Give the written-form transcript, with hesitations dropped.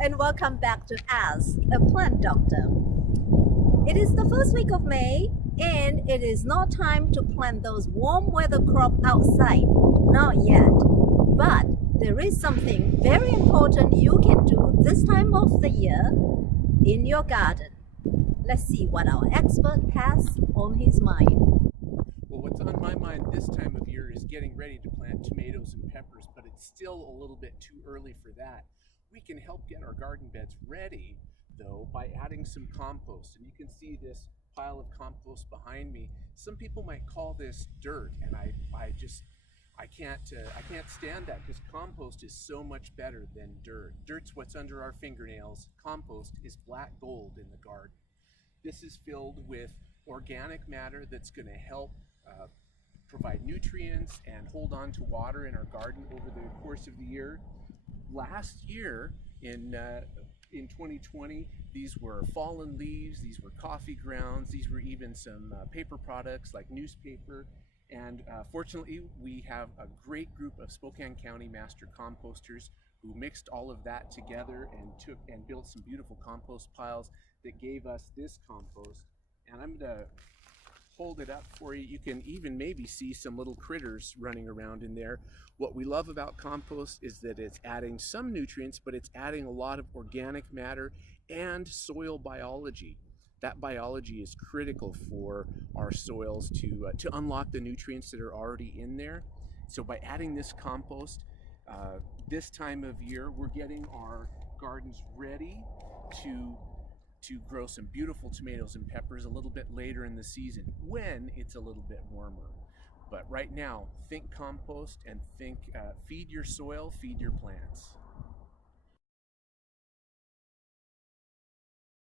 and welcome back to Ask a Plant Doctor. It is the first week of May, and it is not time to plant those warm weather crops outside. Not yet. But there is something very important you can do this time of the year in your garden. Let's see what our expert has on his mind. Well, what's on my mind this time of year is getting ready to plant tomatoes and peppers, but it's still a little bit too early for that. We can help get our garden beds ready, though, by adding some compost. And you can see this pile of compost behind me. Some people might call this dirt, and I can't stand that because compost is so much better than dirt. Dirt's what's under our fingernails. Compost is black gold in the garden. This is filled with organic matter that's going to help provide nutrients and hold on to water in our garden over the course of the year. Last year in 2020, these were fallen leaves, these were coffee grounds, these were even some paper products like newspaper. And fortunately, we have a great group of Spokane County master composters who mixed all of that together and took and built some beautiful compost piles that gave us this compost. And I'm going to hold it up for you. You can even maybe see some little critters running around in there. What we love about compost is that it's adding some nutrients, but it's adding a lot of organic matter and soil biology. That biology is critical for our soils to unlock the nutrients that are already in there. So by adding this compost this time of year, we're getting our gardens ready to grow some beautiful tomatoes and peppers a little bit later in the season when it's a little bit warmer. But right now, think compost and think feed your soil, feed your plants.